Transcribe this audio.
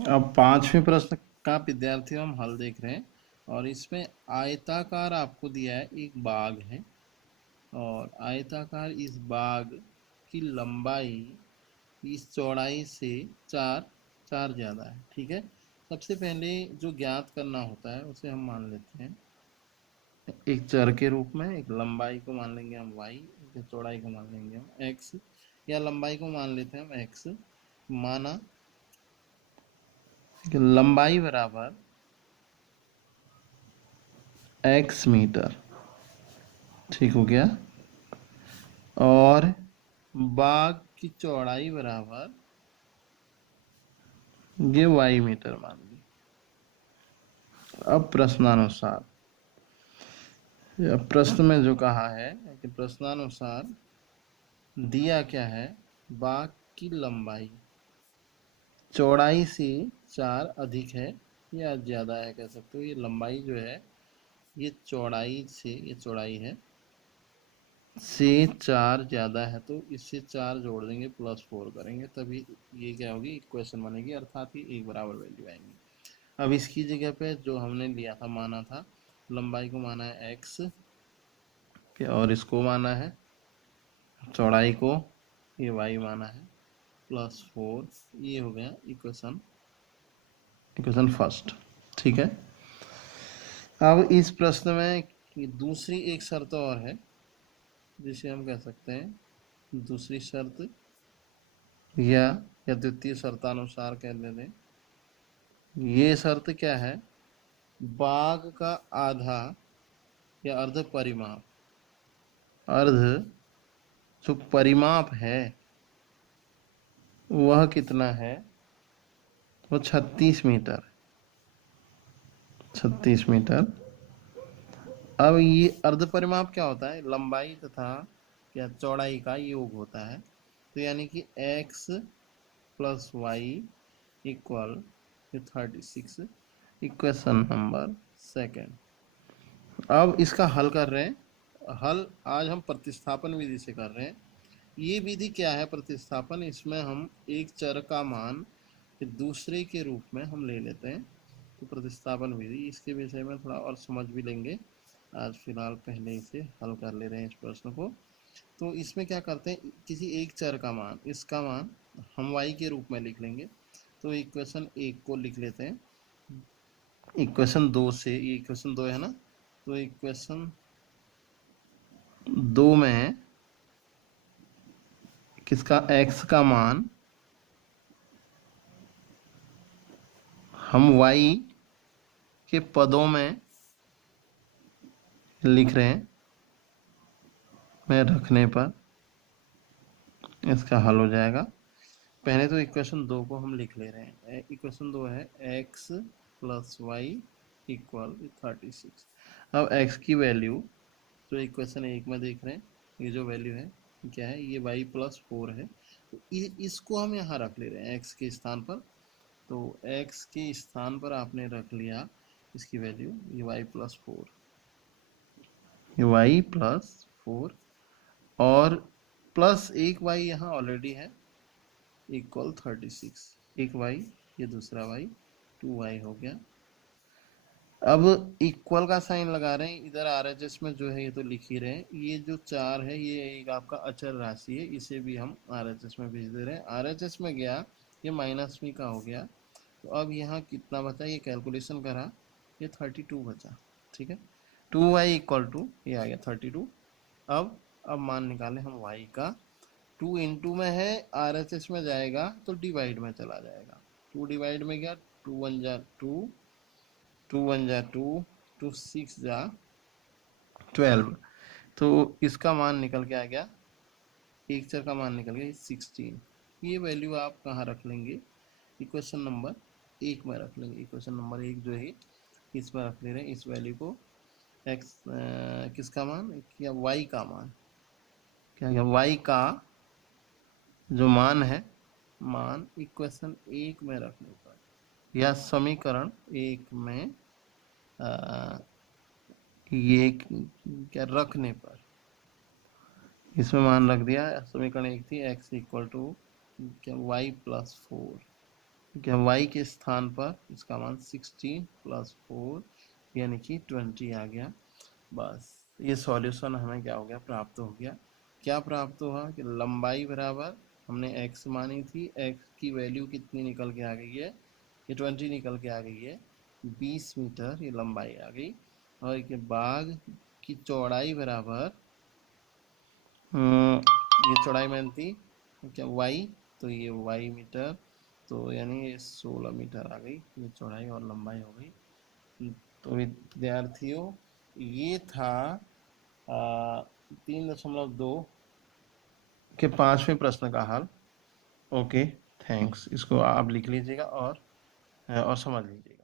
अब पांचवें प्रश्न का विद्यार्थी हम हल देख रहे हैं और इसमें आयताकार आपको दिया है, एक बाग है और आयताकार इस बाग की लंबाई इस चौड़ाई से चार चार ज़्यादा है। ठीक है, सबसे पहले जो ज्ञात करना होता है उसे हम मान लेते हैं एक चर के रूप में। एक लंबाई को मान लेंगे हम y, एक चौड़ाई को मान लेंगे हम x, या लंबाई को मान लेते हैं हम x। माना कि लंबाई बराबर x मीटर, ठीक हो गया, और बाग की चौड़ाई बराबर ये y मीटर मान ली। अब प्रश्नानुसार, प्रश्न में जो कहा है कि प्रश्नानुसार दिया क्या है, बाग की लंबाई चौड़ाई से चार अधिक है या ज़्यादा है, कह सकते हो। ये लंबाई जो है ये चौड़ाई से, ये चौड़ाई है से चार ज़्यादा है, तो इससे चार जोड़ देंगे प्लस फोर करेंगे तभी ये क्या होगी, इक्वेशन बनेगी, अर्थात ही एक बराबर वैल्यू आएंगी। अब इसकी जगह पे जो हमने लिया था, माना था लंबाई को माना है x और इसको माना है चौड़ाई को ये y माना है प्लस फोर, ये हो गया इक्वेशन इक्वेशन फर्स्ट। ठीक है, अब इस प्रश्न में दूसरी एक शर्त और है जिसे हम कह सकते हैं दूसरी शर्त या द्वितीय शर्तानुसार कह लेते हैं। ये शर्त क्या है, बाग का आधा या अर्ध परिमाप, अर्ध जो परिमाप है वह कितना है, वो 36 मीटर, 36 मीटर। अब ये अर्ध परिमाप क्या होता है, लंबाई तथा क्या चौड़ाई का योग होता है, तो यानी कि x plus Y equal 36, equation number second. अब इसका हल कर रहे हैं। हल आज हम प्रतिस्थापन विधि से कर रहे हैं। ये विधि क्या है प्रतिस्थापन, इसमें हम एक चर का मान दूसरे के रूप में हम ले लेते हैं, तो प्रतिस्थापन विधि, इसके विषय में थोड़ा और समझ भी लेंगे। आज फिलहाल पहले इसे हल कर ले रहे हैं इस प्रश्न को। तो इसमें क्या करते हैं, किसी एक चर का मान, इसका मान हम y के रूप में लिख लेंगे, तो इक्वेशन एक को लिख लेते हैं इक्वेशन दो से। ये इक्वेशन दो है ना, तो इक्वेशन दो में किसका, x का मान हम y के पदों में लिख रहे हैं, में रखने पर इसका हल हो जाएगा। पहले तो इक्वेशन दो को हम लिख ले रहे हैं। इक्वेशन दो है x प्लस वाई इक्वल 36। अब x की वैल्यू जो इक्वेशन एक में देख रहे हैं, ये जो वैल्यू है क्या है, ये y प्लस फोर है, तो इसको हम यहाँ रख ले रहे हैं x के स्थान पर। तो x के स्थान पर आपने रख लिया इसकी वैल्यू, ये y प्लस फोर, ये y प्लस फोर, और प्लस एक y यहाँ ऑलरेडी है इक्वल 36, एक y, ये दूसरा y, 2y हो गया। अब इक्वल का साइन लगा रहे हैं, इधर RHS में जो है ये तो लिख ही रहे हैं, ये जो चार है ये एक आपका अचर राशि है, इसे भी हम RHS में भेज दे रहे हैं। RHS में गया, ये माइनस में का हो गया, तो अब यहाँ कितना बचा, ये कैलकुलेशन करा, ये 32 बचा। ठीक है, 2y इक्वल टू ये आ गया 32। अब मान निकालें हम y का, 2 इंटू में है, RHS में जाएगा तो डिवाइड में चला जाएगा, 2 डिवाइड में गया, 2 1 जा 2, 2 1 जा 2, 2 6 जा 12, तो इसका मान निकल के आ गया, एक चर का मान निकल गया 16। ये वैल्यू आप कहाँ रख लेंगे, इक्वेशन नंबर एक में रख लेंगे। इक्वेशन नंबर एक जो है इसमें रख ले रहे हैं इस वैल्यू को, x किसका मान, या y का मान, क्या गया y का जो मान है, मान इक्वेशन एक में रखने पर या समीकरण एक में ये क्या रखने पर, इसमें मान रख दिया। समीकरण एक थी x इक्वल टू क्या y प्लस फोर, क्या y के स्थान पर इसका मान 16 + 4 यानी कि 20 आ गया। बस ये सॉल्यूशन हमें क्या हो गया, प्राप्त हो गया। क्या प्राप्त हुआ कि लंबाई बराबर हमने x मानी थी, x की वैल्यू कितनी निकल के आ गई है, ये 20 निकल के आ गई है, 20 मीटर ये लंबाई आ गई। और ये बाग की चौड़ाई बराबर ये चौड़ाई मैंने थी क्या y, तो ये y मीटर, तो यानी ये 16 मीटर आ गई, ये चौड़ाई और लंबाई हो गई। तो विद्यार्थियों ये था 3.2 के 5वें प्रश्न का हल। Okay, thanks. इसको आप लिख लीजिएगा और समझ लीजिएगा।